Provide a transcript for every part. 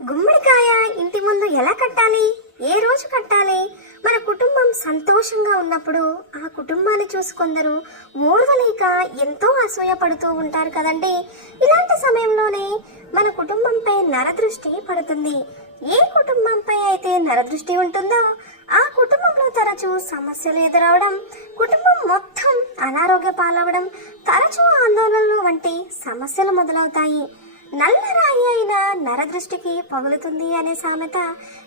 గుమ్మడికాయ ఇంటి ముందు ఎలా కట్టాలి? ఏ రోజు కట్టాలి? మన కుటుంబం సంతోషంగా ఉన్నప్పుడు ఆ కుటుంబాన్ని చూసి కొందరు ఓర్వలేక ఎంతో అసూయపడుతూ ఉంటారు కదండి. ఇలాంటి సమయంలోనే మన కుటుంబంపై నరదృష్టి పడుతుంది. ఏ కుటుంబంపై అయితే నరదృష్టి ఉంటుందో ఆ కుటుంబంలో తరచూ సమస్యలు ఎదురవడం కుటుంబం మొత్తం అనారోగ్య పాలవడం తరచూ ఆందోళనలు వంటి సమస్యలు మొదలవుతాయి. నల్లరాయి అయిన నరదృష్టికి పగులుతుంది అనే సామెత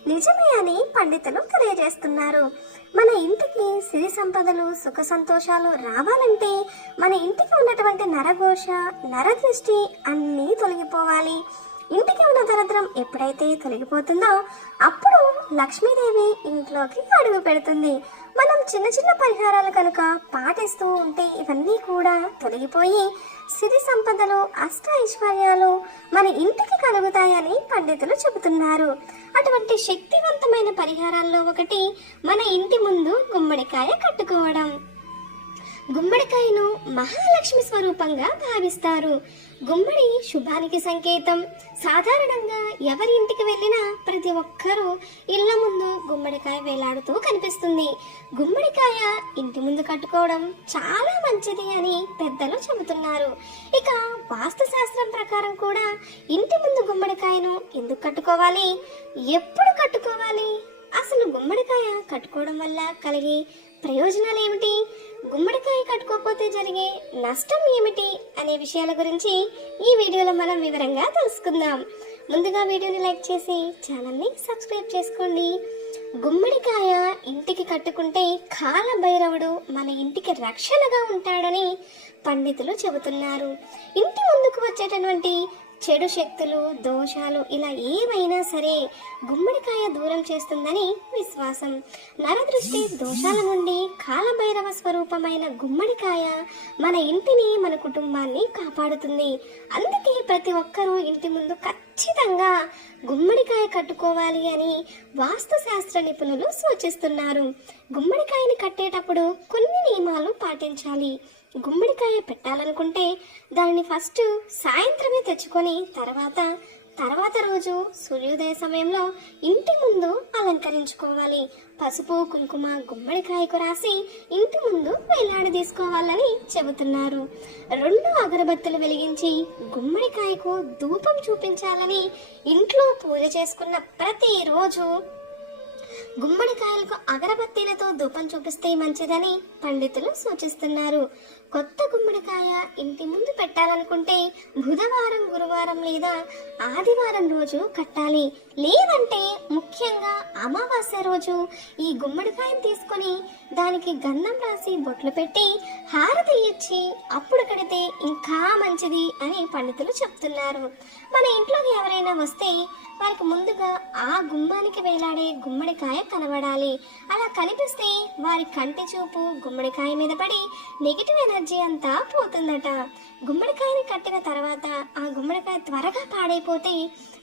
నిజమే అని పండితులు తెలియజేస్తున్నారు. మన ఇంటికి సిరి సంపదలు సుఖ సంతోషాలు రావాలంటే మన ఇంటికి ఉన్నటువంటి నరఘోష నరదృష్టి అన్నీ తొలగిపోవాలి. ఇంటికి ఉన్న దరిద్రం ఎప్పుడైతే తొలగిపోతుందో అప్పుడు లక్ష్మీదేవి ఇంట్లోకి అడుగు పెడుతుంది. మనం చిన్న చిన్న పరిహారాలు కనుక పాటిస్తూ ఉంటే ఇవన్నీ కూడా తొలగిపోయి సిరి సంపదలు అష్ట ఐశ్వర్యాలు మన ఇంటికి కలుగుతాయని పండితులు చెబుతున్నారు. అటువంటి శక్తివంతమైన పరిహారాల్లో ఒకటి మన ఇంటి ముందు గుమ్మడికాయ కట్టుకోవడం. గుమ్మడికాయను మహాలక్ష్మి స్వరూపంగా భావిస్తారు. గుమ్మడి శుభానికి సంకేతం. సాధారణంగా ఎవరి ఇంటికి వెళ్ళినా ప్రతి ఒక్కరూ ఇళ్ళ ముందు గుమ్మడికాయ వేలాడుతూ కనిపిస్తుంది. గుమ్మడికాయ ఇంటి ముందు కట్టుకోవడం చాలా మంచిది అని పెద్దలు చెబుతున్నారు. ఇక వాస్తు శాస్త్రం ప్రకారం కూడా ఇంటి ముందు గుమ్మడికాయను ఎందుకు కట్టుకోవాలి? ఎప్పుడు కట్టుకోవాలి? అసలు గుమ్మడికాయ కట్టుకోవడం వల్ల కలిగే ప్రయోజనాలు ఏమిటి గుమ్మడికాయ కట్టుకోపోతే జరిగే నష్టం ఏమిటి అనే విషయాల గురించి ఈ వీడియోలో మనం వివరంగా తెలుసుకుందాం. ముందుగా వీడియోని లైక్ చేసి ఛానల్ని సబ్స్క్రైబ్ చేసుకోండి. గుమ్మడికాయ ఇంటికి కట్టుకుంటే కాల భైరవుడు మన ఇంటికి రక్షణగా ఉంటాడని పండితులు చెబుతున్నారు. ఇంటి ముందుకు వచ్చేటటువంటి చెడు శక్తులు దోషాలు ఇలా ఏవైనా సరే గుమ్మడికాయ దూరం చేస్తుందని విశ్వాసం. నరదృష్టి దోషాల నుండి కాలభైరవ స్వరూపమైన గుమ్మడికాయ మన ఇంటిని మన కుటుంబాన్ని కాపాడుతుంది. అందుకే ప్రతి ఒక్కరూ ఇంటి ముందు ఖచ్చితంగా గుమ్మడికాయ కట్టుకోవాలి అని వాస్తు శాస్త్ర నిపుణులు సూచిస్తున్నారు. గుమ్మడికాయని కట్టేటప్పుడు కొన్ని నియమాలు పాటించాలి. గుమ్మడికాయ పెట్టాలనుకుంటే దానిని ఫస్ట్ సాయంత్రమే తెచ్చుకొని తర్వాత తర్వాత రోజు సూర్యోదయ సమయంలో ఇంటి ముందు అలంకరించుకోవాలి. పసుపు కుంకుమ గుమ్మడికాయకు రాసి ఇంటి ముందు వేలాడదీసుకోవాలని చెబుతున్నారు. రెండు అగరబత్తులు వెలిగించి గుమ్మడికాయకు ధూపం చూపించాలని ఇంట్లో పూజ చేసుకున్న ప్రతిరోజు గుమ్మడికాయలకు అగరబత్తీలతో ధూపం చూపిస్తే మంచిదని పండితులు సూచిస్తున్నారు. కొత్త గుమ్మడికాయ ఇంటి ముందు పెట్టాలనుకుంటే బుధవారం గురువారం లేదా ఆదివారం రోజు కట్టాలి. లేదంటే ముఖ్యంగా అమావాస్య రోజు ఈ గుమ్మడికాయను తీసుకొని దానికి గంధం రాసి బొట్లు పెట్టి హారతి ఇచ్చి అప్పుడు కడితే ఇంకా మంచిది అని పండితులు చెప్తున్నారు. మన ఇంట్లోకి ఎవరైనా వస్తే వారికి ముందుగా ఆ గుమ్మానికి వేలాడే గుమ్మడికాయ కనబడాలి. అలా కనిపిస్తే వారి కంటి చూపు గుమ్మడికాయ మీద పడి నెగిటివ్ ఎనర్జీ అంతా పోతుందట. గుమ్మడికాయని కట్టిన తర్వాత ఆ గుమ్మడికాయ త్వరగా పాడైపోతే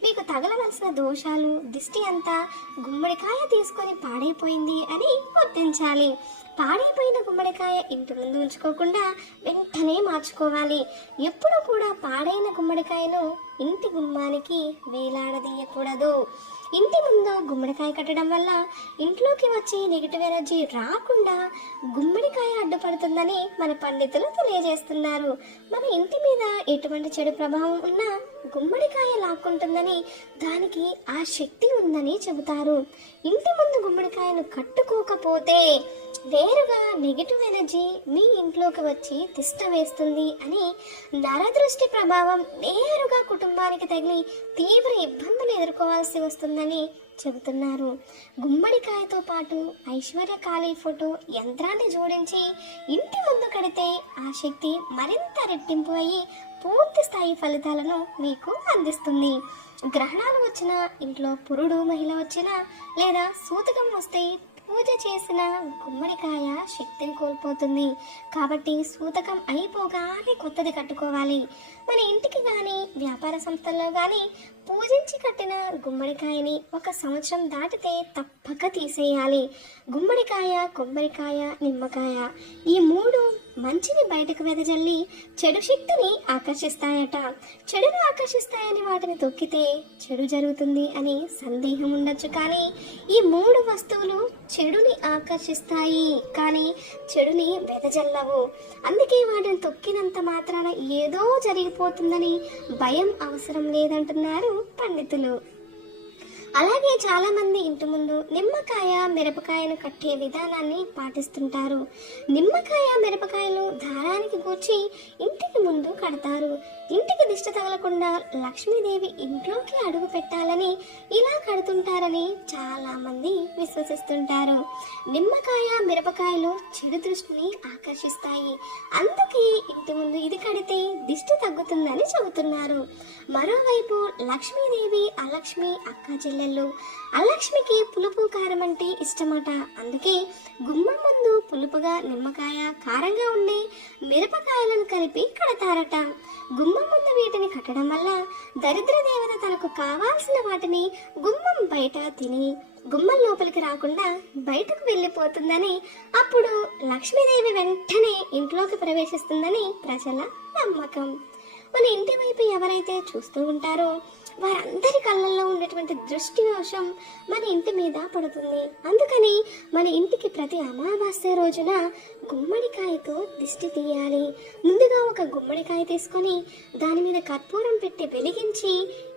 మీకు తగలవలసిన దోషాలు దిష్టి అంతా గుమ్మడికాయ తీసుకొని పాడైపోయింది అని గుర్తించాలి. పాడైపోయిన గుమ్మడికాయ ఇంటి ముందు ఉంచుకోకుండా వెంటనే మార్చుకోవాలి. ఎప్పుడూ కూడా పాడైన గుమ్మడికాయను ఇంటి గుమ్మానికి వేలాడదీయకూడదు. ఇంటి ముందు గుమ్మడికాయ కట్టడం వల్ల ఇంట్లోకి వచ్చి నెగిటివ్ ఎనర్జీ రాకుండా గుమ్మడికాయ అడ్డుపడుతుందని మన పండితులు తెలియజేస్తున్నారు. మన ఇంటి మీద ఎటువంటి చెడు ప్రభావం ఉన్నా గుమ్మడికాయ లాక్కుంటుందని దానికి ఆ శక్తి ఉందని చెబుతారు. ఇంటి ముందు గుమ్మడికాయను కట్టుకోకపోతే వేరుగా నెగిటివ్ ఎనర్జీ మీ ఇంట్లోకి వచ్చి తిష్ట వేస్తుంది అని నరదృష్టి ప్రభావం నేరుగా కుటుంబానికి తగిలి తీవ్ర ఇబ్బందులు ఎదుర్కోవాల్సి వస్తుంది. వస్తుందని చెబుతున్నారు. గుమ్మడికాయతో పాటు ఐశ్వర్య కాళీ ఫోటో యంత్రాన్ని జోడించి ఇంటి ముందు కడితే ఆ శక్తి మరింత రెట్టింపు అయ్యి పూర్తి స్థాయి ఫలితాలను మీకు అందిస్తుంది. గ్రహణాలు వచ్చినా ఇంట్లో పురుడు మహిళ వచ్చినా లేదా సూతకం వస్తే పూజ చేసిన గుమ్మడికాయ శక్తిని కోల్పోతుంది. కాబట్టి సూతకం అయిపోగానే కొత్తది కట్టుకోవాలి. మన ఇంటికి కానీ వ్యాపార సంస్థల్లో కానీ పూజించి కట్టిన గుమ్మడికాయని ఒక సంవత్సరం దాటితే తప్పక తీసేయాలి. గుమ్మడికాయ కొబ్బరికాయ నిమ్మకాయ ఈ మూడు మంచిని బయటకు వెదజల్లి చెడు శక్తిని ఆకర్షిస్తాయట. చెడును ఆకర్షిస్తాయని వాటిని తొక్కితే చెడు జరుగుతుంది అని సందేహం ఉండొచ్చు కానీ ఈ మూడు వస్తువులు చెడుని ఆకర్షిస్తాయి కానీ చెడుని వెదజల్లవు. అందుకే వాటిని తొక్కినంత మాత్రాన ఏదో జరిగిపోతుందని భయం అవసరం లేదంటున్నారు పండితులు. అలాగే చాలా మంది ఇంటి ముందు నిమ్మకాయ మిరపకాయను కట్టే విధానాన్ని పాటిస్తుంటారు. నిమ్మకాయ మిరపకాయలు దారానికి కూర్చి ఇంటికి ముందు కడతారు. ఇంటికి దిష్ట తగలకుండా లక్ష్మీదేవి ఇంట్లోకి అడుగు పెట్టాలని ఇలా కడుతుంటారని చాలా మంది విశ్వసిస్తుంటారు. నిమ్మకాయ మిరపకాయలు చెడు దృష్టిని ఆకర్షిస్తాయి. అందుకే ఇంటి ముందు ఇది కడితే దిష్టి తగ్గుతుందని చెబుతున్నారు. మరోవైపు లక్ష్మీదేవి అలక్ష్మి అక్క చెల్లెళ్ళు. అలక్ష్మికి పులుపు కారం అంటే ఇష్టమట. అందుకే గుమ్మం ముందు పులుపుగా నిమ్మకాయ కారంగా ఉండే మిరపకాయలను కలిపి కడతారట. గుమ్మం ముందు వీటిని కట్టడం వల్ల దరిద్ర దేవత తనకు కావాల్సిన వాటిని గుమ్మం బయట తిని గుమ్మం లోపలికి రాకుండా బయటకు వెళ్ళిపోతుందని అప్పుడు లక్ష్మీదేవి వెంటనే ఇంట్లోకి ప్రవేశిస్తుందని ప్రజల నమ్మకం. మన ఇంటి వైపు ఎవరైతే చూస్తూ ఉంటారో వారందరి కళ్ళల్లో ఉండేటువంటి దృష్టి దోషం మన ఇంటి మీద పడుతుంది. అందుకని మన ఇంటికి ప్రతి అమావాస్య రోజున గుమ్మడికాయతో దిష్టి తీయాలి. ముందుగా ఒక గుమ్మడికాయ తీసుకొని దాని మీద కర్పూరం పెట్టి వెలిగించి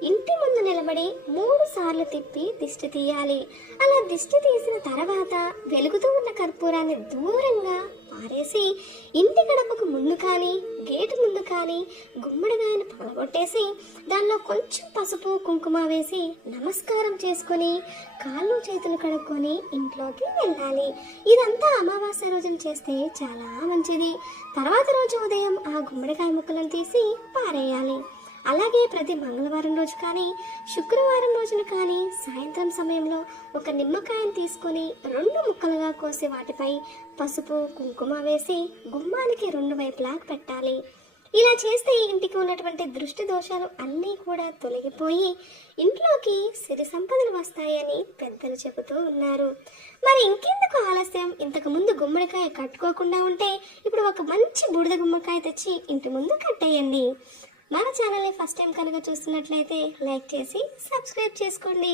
ఇంటి ముందు నిలబడి మూడు సార్లు తిప్పి దిష్టి తీయాలి. అలా దిష్టి తీసిన తర్వాత వెలుగుతూ ఉన్న కర్పూరాన్ని దూరంగా పారేసి ఇంటి గడపకు ముందు కానీ గేటు ముందు కానీ గుమ్మడికాయను పగలగొట్టేసి దానిలో కొంచెం పసుపు కుంకుమ వేసి నమస్కారం చేసుకొని కాళ్ళు చేతులు కడుక్కొని ఇంట్లోకి వెళ్ళాలి. ఇదంతా అమావాస్య రోజున చేస్తే చాలా మంచిది. తర్వాత రోజు ఉదయం ఆ గుమ్మడికాయ ముక్కలను తీసి పారేయాలి. అలాగే ప్రతి మంగళవారం రోజు కానీ శుక్రవారం రోజున కానీ సాయంత్రం సమయంలో ఒక నిమ్మకాయను తీసుకొని రెండు ముక్కలుగా కోసి వాటిపై పసుపు కుంకుమ వేసి గుమ్మానికి రెండు వైపులా పెట్టాలి. ఇలా చేస్తే ఇంటికి ఉన్నటువంటి దృష్టి దోషాలు అన్నీ కూడా తొలగిపోయి ఇంట్లోకి సిరి సంపదలు వస్తాయని పెద్దలు చెబుతూ ఉన్నారు. మరి ఇంకెందుకు ఆలస్యం? ఇంతకు ముందు గుమ్మడికాయ కట్టుకోకుండా ఉంటే ఇప్పుడు ఒక మంచి బూడిద గుమ్మడికాయ తెచ్చి ఇంటి ముందు కట్టేయండి. మన ఛానల్ని ఫస్ట్ టైం కనుక చూస్తున్నట్లయితే లైక్ చేసి సబ్స్క్రైబ్ చేసుకోండి.